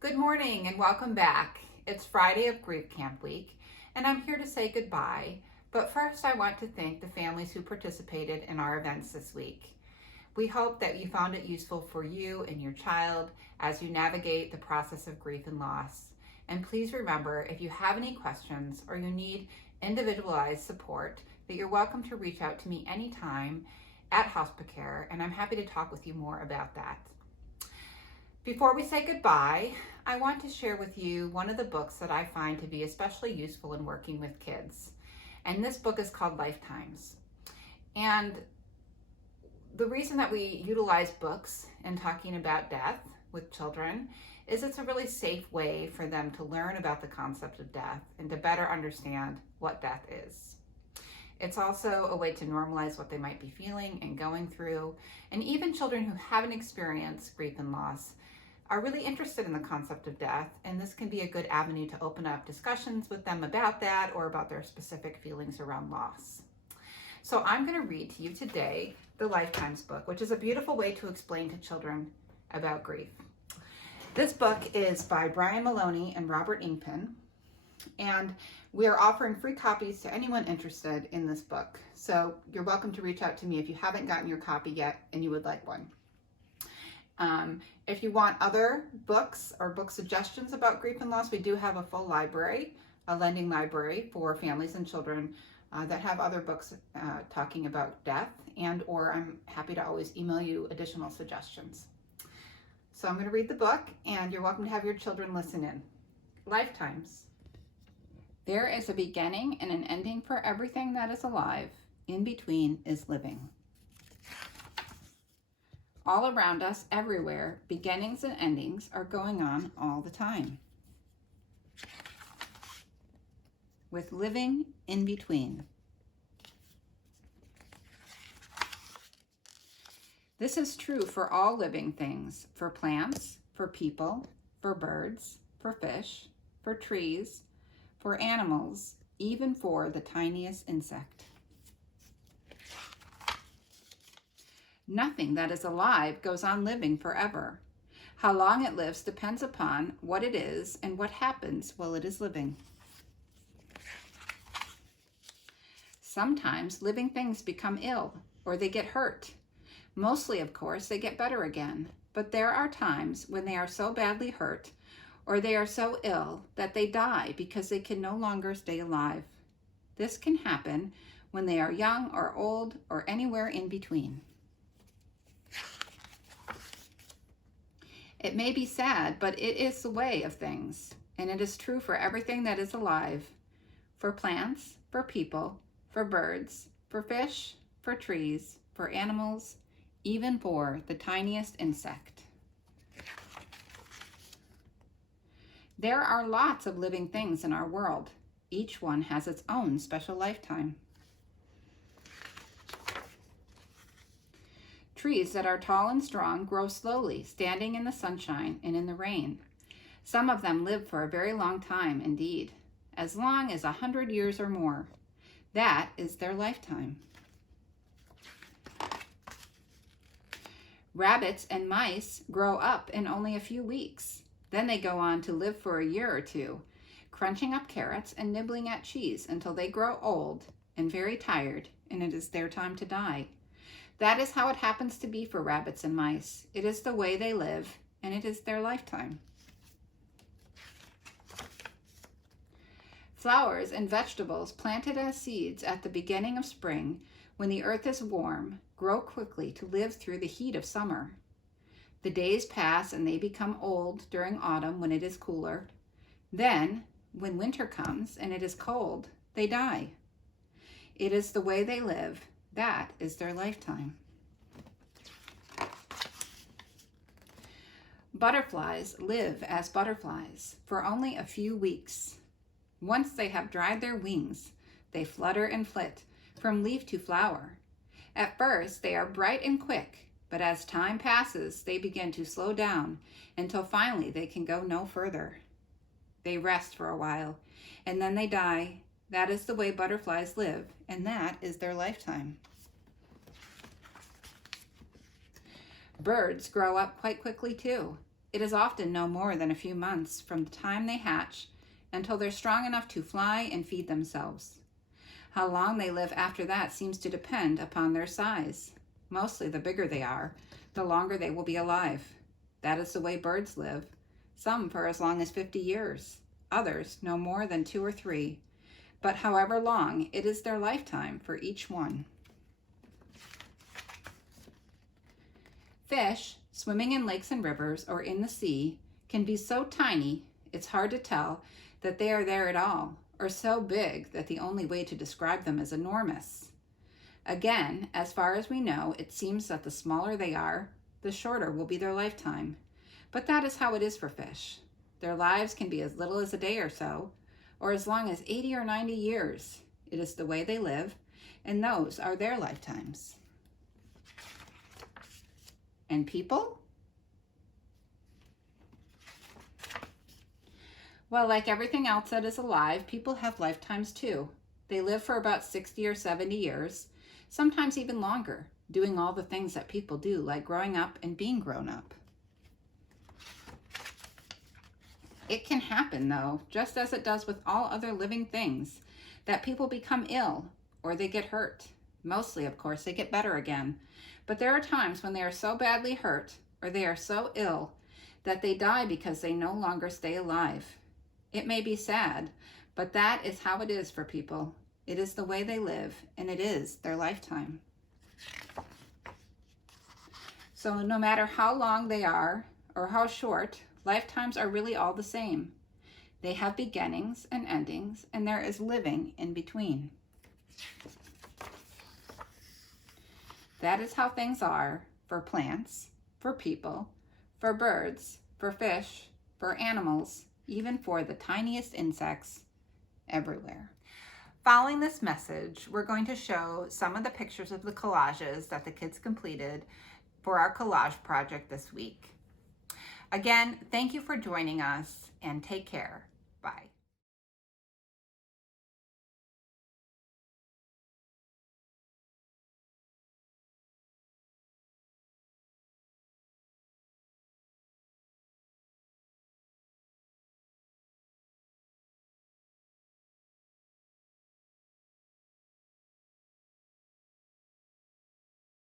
Good morning and welcome back. It's Friday of Grief Camp Week, and I'm here to say goodbye. But first, I want to thank the families who participated in our events this week. We hope that you found it useful for you and your child as you navigate the process of grief and loss. And please remember, if you have any questions or you need individualized support, that you're welcome to reach out to me anytime at Hospicare, and I'm happy to talk with you more about that. Before we say goodbye, I want to share with you one of the books that I find to be especially useful in working with kids. And this book is called Lifetimes. And the reason that we utilize books in talking about death with children is it's a really safe way for them to learn about the concept of death and to better understand what death is. It's also a way to normalize what they might be feeling and going through. And even children who haven't experienced grief and loss are really interested in the concept of death, and this can be a good avenue to open up discussions with them about that or about their specific feelings around loss. So I'm going to read to you today the Lifetimes book, which is a beautiful way to explain to children about grief. This book is by Brian Maloney and Robert Ingpen, and we are offering free copies to anyone interested in this book. So you're welcome to reach out to me if you haven't gotten your copy yet and you would like one. If you want other books or book suggestions about grief and loss, we do have a full library, a lending library for families and children that have other books talking about death, and or I'm happy to always email you additional suggestions. So I'm going to read the book, and you're welcome to have your children listen in. Lifetimes. There is a beginning and an ending for everything that is alive. In between is living. All around us, everywhere, beginnings and endings are going on all the time, with living in between. This is true for all living things, for plants, for people, for birds, for fish, for trees, for animals, even for the tiniest insect. Nothing that is alive goes on living forever. How long it lives depends upon what it is and what happens while it is living. Sometimes living things become ill or they get hurt. Mostly, of course, they get better again. But there are times when they are so badly hurt or they are so ill that they die because they can no longer stay alive. This can happen when they are young or old or anywhere in between. It may be sad, but it is the way of things, and it is true for everything that is alive, for plants, for people, for birds, for fish, for trees, for animals, even for the tiniest insect. There are lots of living things in our world. Each one has its own special lifetime. Trees that are tall and strong grow slowly, standing in the sunshine and in the rain. Some of them live for a very long time indeed, as long as 100 years or more. That is their lifetime. Rabbits and mice grow up in only a few weeks. Then they go on to live for a year or two, crunching up carrots and nibbling at cheese until they grow old and very tired, and it is their time to die. That is how it happens to be for rabbits and mice. It is the way they live, and it is their lifetime. Flowers and vegetables planted as seeds at the beginning of spring, when the earth is warm, grow quickly to live through the heat of summer. The days pass and they become old during autumn when it is cooler. Then, when winter comes and it is cold, they die. It is the way they live. That is their lifetime. Butterflies live as butterflies for only a few weeks. Once they have dried their wings, they flutter and flit from leaf to flower. At first, they are bright and quick, but as time passes, they begin to slow down until finally they can go no further. They rest for a while, and then they die. That is the way butterflies live, and that is their lifetime. Birds grow up quite quickly too. It is often no more than a few months from the time they hatch until they're strong enough to fly and feed themselves. How long they live after that seems to depend upon their size. Mostly the bigger they are, the longer they will be alive. That is the way birds live, some for as long as 50 years, others no more than 2 or 3. But however long, it is their lifetime for each one. Fish, swimming in lakes and rivers or in the sea, can be so tiny it's hard to tell that they are there at all, or so big that the only way to describe them is enormous. Again, as far as we know, it seems that the smaller they are, the shorter will be their lifetime. But that is how it is for fish. Their lives can be as little as a day or so, or as long as 80 or 90 years. It is the way they live, and those are their lifetimes. And people? Well, like everything else that is alive, people have lifetimes too. They live for about 60 or 70 years, sometimes even longer, doing all the things that people do, like growing up and being grown up. It can happen, though, just as it does with all other living things, that people become ill or they get hurt. Mostly, of course, they get better again. But there are times when they are so badly hurt or they are so ill that they die because they no longer stay alive. It may be sad, but that is how it is for people. It is the way they live, and it is their lifetime. So no matter how long they are or how short, lifetimes are really all the same. They have beginnings and endings, and there is living in between. That is how things are for plants, for people, for birds, for fish, for animals, even for the tiniest insects, everywhere. Following this message, we're going to show some of the pictures of the collages that the kids completed for our collage project this week. Again, thank you for joining us, and take care. Bye.